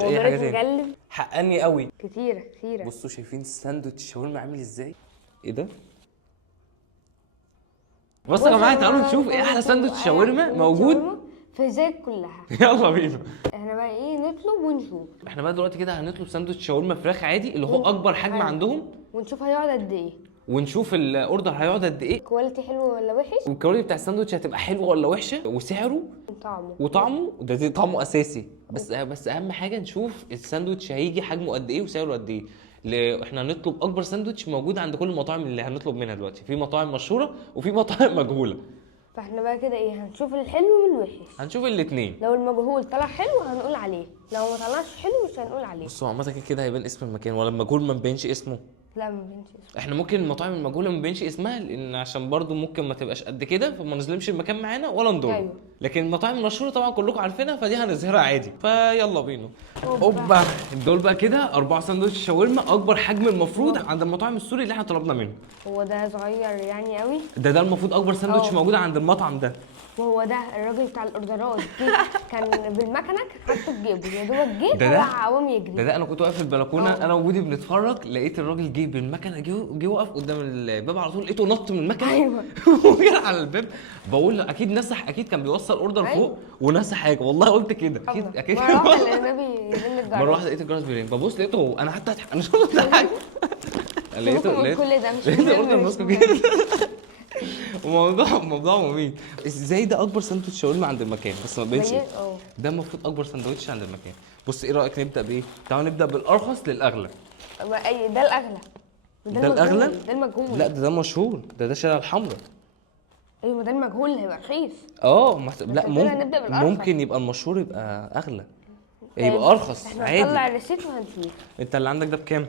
مش اي حاجه تاني. مجلب حقني قوي. كتيره. بصوا شايفين الساندوتش الشاورما عامل ازاي؟ ايه ده؟ بصوا يا جماعه تعالوا نشوف ايه احلى ساندوتش شاورما موجود في زيت كلها. يلا بينا. احنا بقى ايه نطلب ونشوف. احنا بقى دلوقتي كده هنطلب ساندوتش شاورما فراخ عادي اللي هو اكبر حجم عندهم، ونشوف هيقعد قد ايه، ونشوف الاوردر هيقعد قد ايه، كواليتي حلو ولا وحش، والكواليتي بتاع الساندوتش هتبقى حلوه ولا وحشه، وسعره وطعمه ده طعمه اساسي. بس اهم حاجه نشوف الساندوتش هيجي حجمه قد ايه وسعره قد ايه. احنا هنطلب اكبر ساندوتش موجود عند كل المطاعم اللي هنطلب منها دلوقتي، في مطاعم مشهوره وفي مطاعم مجهوله. فاحنا بقى كده ايه هنشوف الحلو من الوحش، هنشوف الاثنين. لو المجهول طلع حلو هنقول عليه، لو ما طلعش حلو مش هنقول عليه. بصوا عامه كده هيبان اسم المكان، ولا المجهول ما مبينش اسمه؟ لا ما بينش اسمه. احنا ممكن المطاعم المجهوله ما مبينش اسمها لان عشان برضو ممكن ما تبقاش قد كده فما نظلمش المكان معانا ولا ندور. أيوة. لكن المطاعم المشهوره طبعا كلكم عارفينها فدي هنظهرها عادي. فيلا بينا. اوبا دول بقى كده 4 ساندوتش شاورما اكبر حجم المفروض عند المطاعم السوري اللي احنا طلبنا منه. هو ده صغير يعني قوي. ده المفروض اكبر ساندوتش موجود عند المطعم ده. وهو ده الراجل بتاع الاوردرات كان بالمكنه كان حاطه في جيبه، يا دوبك جه ده طلع قوام يجري. ده انا كنت واقف في البلكونه انا وجودي بنتفرج، لقيت الراجل جه بالمكنه، جه وقف قدام الباب على طول، لقيته نط من المكنه. ايوه وجرى على الباب. بقول له اكيد نسح، اكيد كان بيوصل اوردر فوق ونسح حاجه، والله قلت كده اكيد مره واحده النبي يرن الجرس. مره واحده لقيت الجرس بيرن، ببص لقيته هو، انا حتى اضحك انا شفت حاجه. لقيته كل ده مش الاوردر ماسكه كده. موضوع مميت. ازاي ده اكبر ساندوتش شاورما عند المكان بس ما بينش. ده المفروض اكبر ساندوتش عند المكان. بص ايه رايك نبدا بايه؟ تعالوا نبدا بالارخص للاغلى. ده الاغلى. ده الاغلى؟ ده المجهول. لا ده مشهور، ده شارع الحمراء. ايوه ده المجهول اللي هيبقى رخيص. لا ممكن يبقى المشهور يبقى اغلى، يبقى ارخص عادي. هنطلع الريسيت وهنشوف. انت اللي عندك ده بكام؟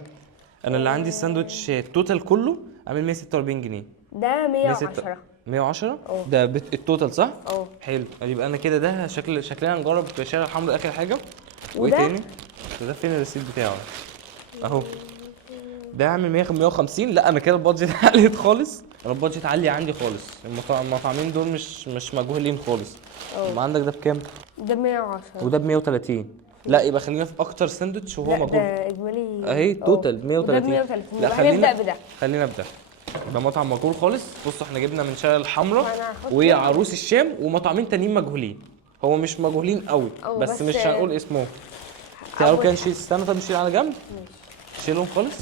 انا اللي عندي الساندوتش التوتال كله عامل 146 جنيه. ده 110. 110 ده التوتال صح؟ حلو. يبقى انا كده ده شكلنا نجرب شارع الحمراء اخر حاجه. وايه تاني؟ ده فين الريسيت بتاعه؟ اهو ده عامل 150. لا انا كده البادجت عليت خالص، انا البادجت عاليه عندي خالص. المطعمين دول مش مجهولين خالص. يبقى عندك ده بكام؟ ده 110 وده ب 130. لا يبقى خلينا في اكتر ساندوتش وهو مجهول. ده اجمالي اهي توتال 130. لا خلينا بده. خلينا بده. ده مطعم مجهول خالص. بصوا احنا جبنا من شارع الحمراء وعروس الشام ومطعمين تانيين مجهولين. هو مش مجهولين قوي بس مش هنقول اسمه. تعالوا كده نشيل، استنى طب نشيل على جنب. شيلهم خالص،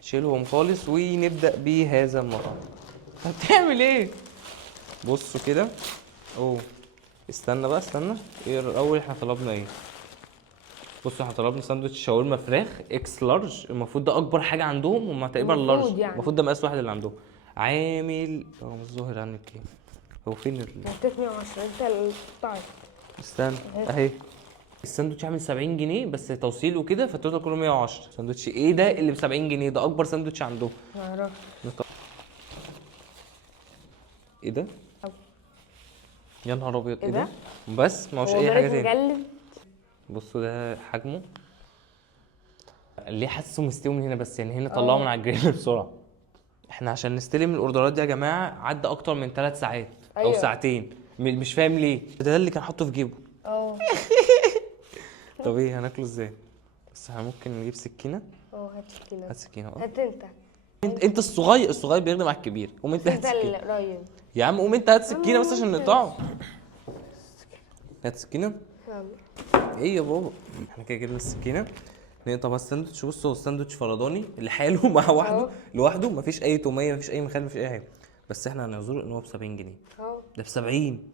شيلهم خالص ونبدا بهذا المطعم. طب بتعمل ايه؟ بصوا كده. استنى بقى ايه الاول احنا طلبنا ايه؟ بصوا احنا طلبنا ساندوتش شاورما فراخ اكس لارج. المفروض ده اكبر حاجه عندهم، هم تقريبا لارج. المفروض ده مقاس واحد اللي عندهم. عامل هو مش ظاهر عنك ايه؟ هو فين اديت 110 انت اللي قطعت. استنى اهي. الساندوتش عامل 70 جنيه بس توصيل وكده، فالتوتال كله 110. ساندوتش ايه ده اللي ب 70 جنيه؟ ده اكبر ساندوتش عندهم. ما اعرفش ايه ده؟ يا نهار ابيض ايه ده؟ بس ما هوش اي حاجه تاني. مجلب. بصوا ده حجمه. ليه حاسه مستوي من هنا بس، يعني هنا طلعه من على الجريل بسرعه. احنا عشان نستلم الاوردرات دي يا جماعه عدى اكتر من 3 ساعات او ساعتين. مش فاهم ليه. ده اللي كان حاطه في جيبه. طب ايه هناكله ازاي؟ بس احنا ممكن نجيب سكينه. هات سكينه. هات سكينه. هات انت الصغير بيخدم على الكبير. قوم انت هات سكينه. قريب يا عم قوم انت هات سكينه بس عشان نقطعه. هات سكينه. ايه يا بابا؟ احنا كده جبنا السكينه نقطع بس الساندوتش. بصوا هو الساندوتش فرداني لحاله مع لوحده، مفيش اي توميه، مفيش اي مخلل، مفيش اي حاجه. بس احنا هنعذره ان هو ب 70 جنيه. ده ب 70.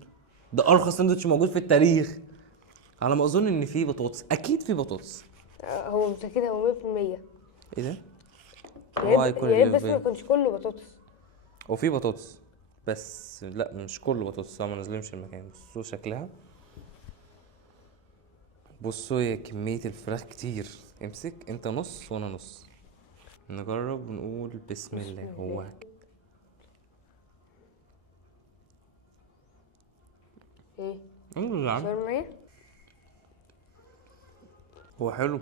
ده ارخص ساندوتش موجود في التاريخ. على ما اظن ان فيه بطاطس، اكيد فيه بطاطس. هو مش كده، هو 100%. ايه ده؟ يا بس ما يكونش كله بطاطس. هو فيه بطاطس بس لا مش كله بطاطس، ما نظلمش المكان. بصوا شكلها. بصوا يا كمية الفراخ كتير. امسك انت نص وانا نص. نجرب ونقول بسم الله. هو ايه؟ شاورما. هو حلو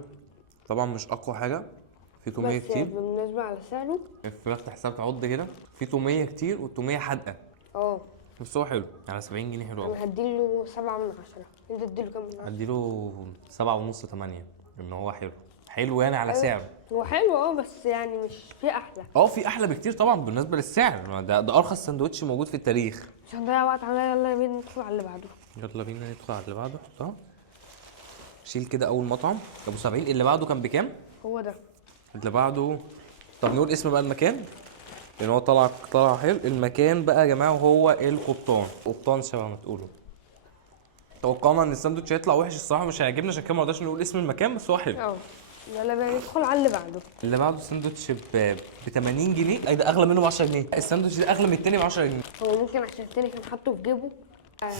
طبعا، مش اقوى حاجة. في تومية كتير. بس بالنسبة على سعره الفراخ تحسها تعض كده. في تومية كتير والتومية حادقة. بس هو حلو على 70 جنيه. حلو قوي. انا هديله 7 من 10. انت تديله كام من 10؟ هديله 7.5 8. ان هو حلو حلو يعني على سعر. هو حلو بس يعني مش في احلى. في احلى بكتير طبعا بالنسبه للسعر، ده ارخص سندوتش موجود في التاريخ. مش هنضيع وقت عليا، يلا بينا ندخل على اللي بعده. يلا بينا ندخل على اللي بعده. حطها، شيل كده اول مطعم ابو 70. اللي بعده كان بكام؟ هو ده اللي بعده، طب نقول اسم بقى المكان لان هو طلع حلو. المكان بقى يا جماعه وهو القبطان شبه ما تقولوا. توقعنا ان الساندوتش هيطلع وحش الصراحه، مش هيعجبنا، عشان كده ما رضاش نقول اسم المكان، بس هو حلو. يلا بقى ندخل على اللي بعده. اللي بعده ساندوتش ب 80 جنيه. اي ده اغلى منه ب 10 جنيه. الساندوتش ده اغلى من التاني ب 10 جنيه. هو ممكن عشان التاني كان حاطه في جيبه، كان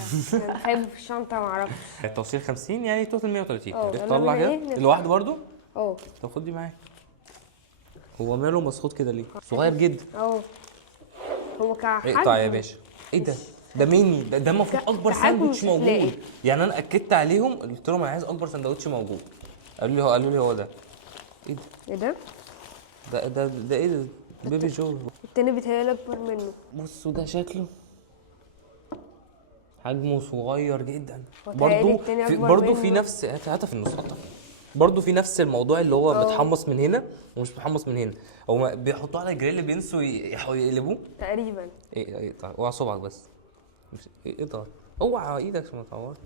سايبه في الشنطه معرفش. التوصيل 50 يعني توتال 130. يلا طلع بينا كده نفتح. لوحده برضو. طب خد دي معاك. هو ماله مسخوط كده ليه؟ صغير جدا. هو كحجم. اقطع يا باشا. ايه ده ميني. ده المفروض اكبر كحجم ساندوتش مش هتلاقي. موجود. يعني انا اكدت عليهم قلت لهم انا عايز اكبر ساندوتش موجود. قالوا لي هو ده. ايه ده؟ ده ايه ده؟ بيبي جو. التاني بيتهيألي اكبر منه. بصوا ده شكله حجمه صغير جدا. وتهيألي التاني أكبر برضو في منه. نفس هاتها في النص. برضو في نفس الموضوع اللي هو متحمص من هنا ومش متحمص من هنا. هو بيحطوه على الجريل بينسوا يقلبوه تقريبا. ايه طيب اوعى صبعك بس. مش ايه طيب اوعى ايدك عشان ما تعورش.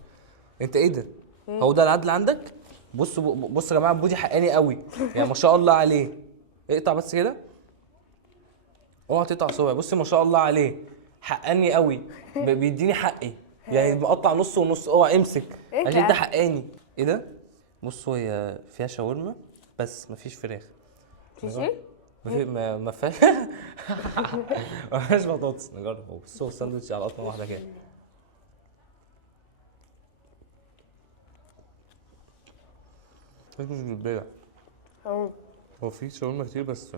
انت ايه ده؟ هو ده العدل عندك؟ بصوا يا جماعه بودي حقاني قوي يعني ما شاء الله عليه. اقطع بس كده. اوعى تقطع صبعي. بصي ما شاء الله عليه حقاني قوي. بيديني حقي يعني مقطع نص ونص. اوعى امسك عشان انت حقاني. ايه ده؟ بصوا هي فيها شاورما بس مفيش فراخ. مفيش ايه؟ ما فيهاش ما فيهاش بطاطس. نجرب هو بس هو الساندوتش على قطمه واحده كده. مش بتبلع. هو في شاورما كتير بس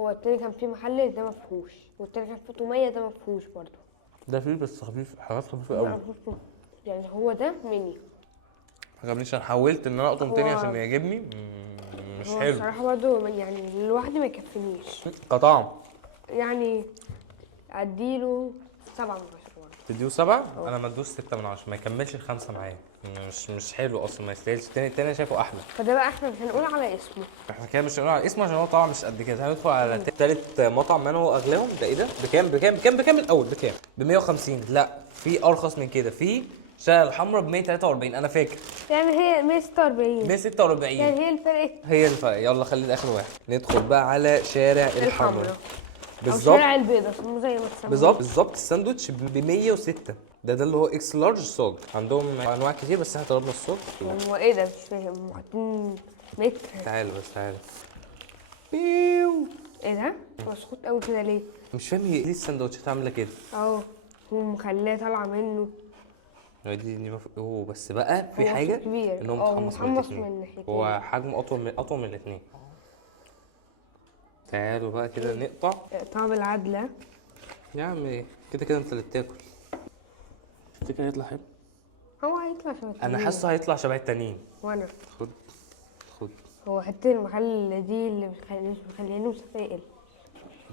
هو التاني كان فيه محل ده مفهوش، والتاني كان فيه تومية ده مفهوش برضه. ده فيه بس خفيف، حاجات خفيفه قوي. يعني هو ده ميني. ما عجبنيش. انا حاولت ان انا اقطم تاني عشان يعجبني. مش حلو الصراحة برضه يعني لوحدي ما يكفينيش. كطعم يعني اديله 7 من 10 برضه. تديله 7. انا ما ادوش 6 من 10. ما يكملش ال5 معايا. مش حلو اصلا، ما يستاهلش. التاني انا شايفه احلى. فده بقى احنا مش هنقول على اسمه. احنا كده مش هنقول على اسمه عشان هو طبعا مش قد كده. هندخل على تالت مطعم من هو اغلاهم. ده ايه ده؟ بكام الاول؟ بكام؟ ب 150. لا في ارخص من كده. في شارع الحمراء ب 143 انا فاكر. يعني هي 146. 146 يعني هي الفرق. يلا خلينا اخر واحد. ندخل بقى على شارع الحمراء. بالظبط. او شارع البيضاء زي ما تسموه. بالظبط الساندوتش ب 106. ده اللي هو اكس لارج صاج. عندهم انواع كتير بس احنا طلبنا الصاج. هو ايه ده؟ مش فاهم. حاطين متر. تعالى بيو. ايه ده؟ مسخوط قوي كده ليه؟ مش فاهم هي ليه الساندوتشات عامله كده. ومخليه طالعه منه. دي بس بقى في حاجه كبير. ان هو متحمص من الناحيتين. هو حجمه اطول من الاثنين. تعالوا بقى كده نقطع. اقطع بالعدله يا عم. كده انت اللي بتاكل. تفتكر هيطلع حلو؟ هو هيطلع شبه التانيين. انا حاسه هيطلع شبه التانيين. وانا خد هو حته المحل دي اللي مش مخلينه متفائل.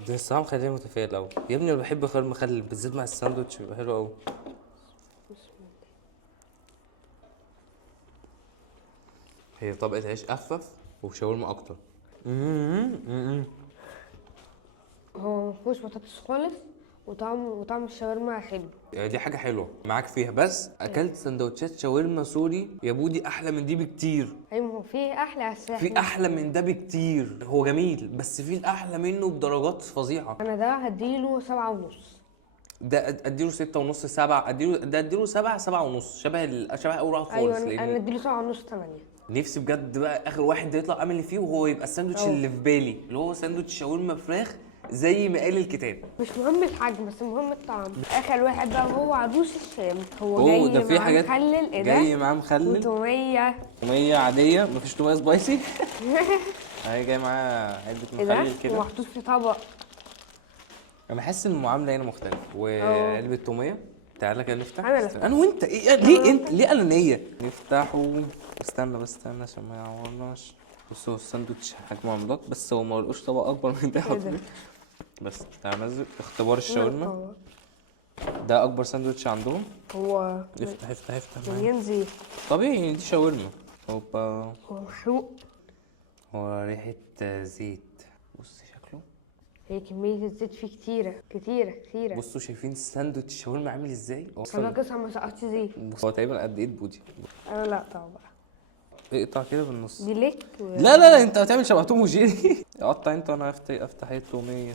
ده الصراحه مخليني متفائل قوي يا ابني. انا بحب خيار مخلل بالذات مع الساندوتش بيبقى حلو قوي. هي طبقه عيش اخفف وشاورما اكتر. هو مفيهوش بطاطس خالص، وطعم الشاورما حلو. يعني دي حاجه حلوه معاك فيها. بس اكلت سندوتشات شاورما سوري يا بودي احلى من دي بكتير. ايوه في احلى. في احلى من ده بكتير. هو جميل بس في الاحلى منه بدرجات فظيعه. انا ده هديله 7.5. ده اديله 6.5 7. اديله 7 7.5. شبه اول واحد خالص. ايوه انا اديله 7.5 8. نفسي بجد بقى اخر واحد ده يطلع امل فيه وهو يبقى الساندوتش اللي في بالي اللي هو ساندوتش شاورما فراخ زي ما قال الكتاب. مش مهم الحجم بس مهم الطعم. اخر واحد بقى هو عروس الشام. هو جاي ده في حاجات مخلل. ايه ده؟ جاي معاه مخلل وتوميه. توميه عاديه مفيش توميه سبايسي. اهي جاي معاه علبه مخلل كده ومحطوط في طبق. انا حاسس ان المعامله هنا مختلفه. وعلبه توميه. تعالى كده نفتح. انا وانت ايه ليه انانيه؟ نفتحه. استنى عشان ما يعورناش. بص هو الساندوتش حجمه عملاق بس هو ما لقوش طبق اكبر من ده. بس تعالى ننزل اختبار الشاورما. ده اكبر ساندوتش عندهم. هو افتح مليان زيت. طبيعي دي شاورما. هوبا. هو محروق. هو ريحة زيت. بص شكله. هي كمية الزيت فيه كتيرة كتيرة كتيرة. بصوا شايفين الساندوتش الشاورما عامل ازاي؟ انا اصلا قسم ما سقطتش زيت. هو تقريبا قد ايه بودي؟ انا لا طبعا. اقطع كده بالنص. دي ليك لا لا لا، انت هتعمل شبه توم وجيري. قطع انت وانا افتح التومية.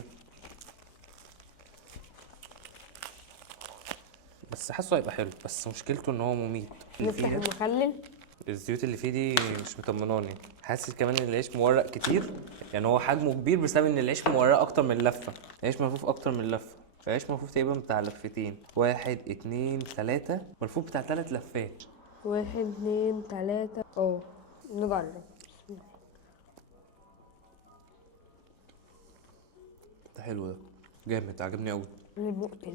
بس حاسه هيبقى حلو، بس مشكلته ان هو مميت. نفتح المخلل. الزيوت اللي فيه دي مش مطمناني. حاسس كمان ان العيش مورق كتير، يعني هو حجمه كبير بسبب ان العيش مورق اكتر من لفه. العيش ملفوف اكتر من لفه، فالعيش ملفوف تقريبا بتاع لفتين، 1 2 3، ملفوف بتاع 3 لفات. 1 2 3 نجرب. ده حلو، ده جامد، عجبني قوي. المقتل.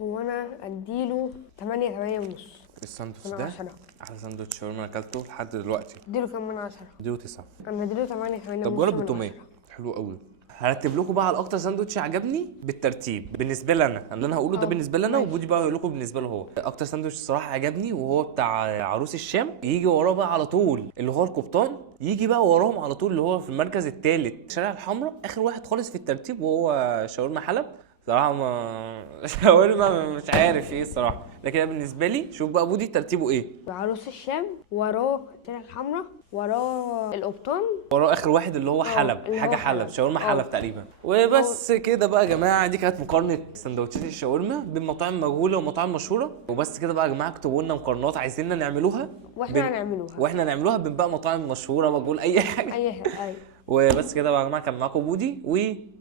هو انا اديله 8 8 ونص. الساندوتش من ده 10. احلى ساندوتش شاورما انا اكلته لحد دلوقتي. اديله كام من 10؟ اديله 9. انا اديله 8 8 طب ونص جرب من التوميه، 10. حلو قوي. هرتب لكم بقى على اكتر ساندوتش عجبني بالترتيب بالنسبه لي انا. اللي انا هقوله ده بالنسبه لي انا، ماشي. وبودي بقى هيقول لكم بالنسبه له هو. اكتر ساندوتش الصراحه عجبني وهو بتاع عروس الشام. يجي وراه بقى على طول اللي هو القبطان. يجي بقى وراهم على طول اللي هو في المركز الثالث شارع الحمراء، اخر واحد خالص في الترتيب، وهو شاورما حلب. صراحه ما شاورما مش عارف ايه الصراحه، لكن أنا بالنسبه لي شوف بقى بودي ترتيبه ايه. عروس الشام، وراه الشارع الحمراء، وراه القبطان، وراه اخر واحد اللي هو حلب، اللي هو حاجه حلب، حلب. شاورما حلب تقريبا. وبس كده بقى يا جماعه، دي كانت مقارنه سندوتشات الشاورما بين مطاعم مجهوله ومطاعم مشهوره. وبس كده بقى يا جماعه، اكتبوا لنا مقارنات عايزيننا نعملوها، واحنا هنعملوها. واحنا نعملوها بين بقى مطاعم مشهوره مجهول اي حاجه. اي حاجه. وبس كده بقى يا جماعه، كان معاكم بودي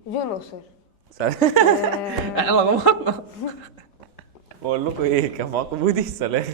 جو ناصر. احنا غلطنا. بقول لكم ايه، كان معاكم بودي، سلام.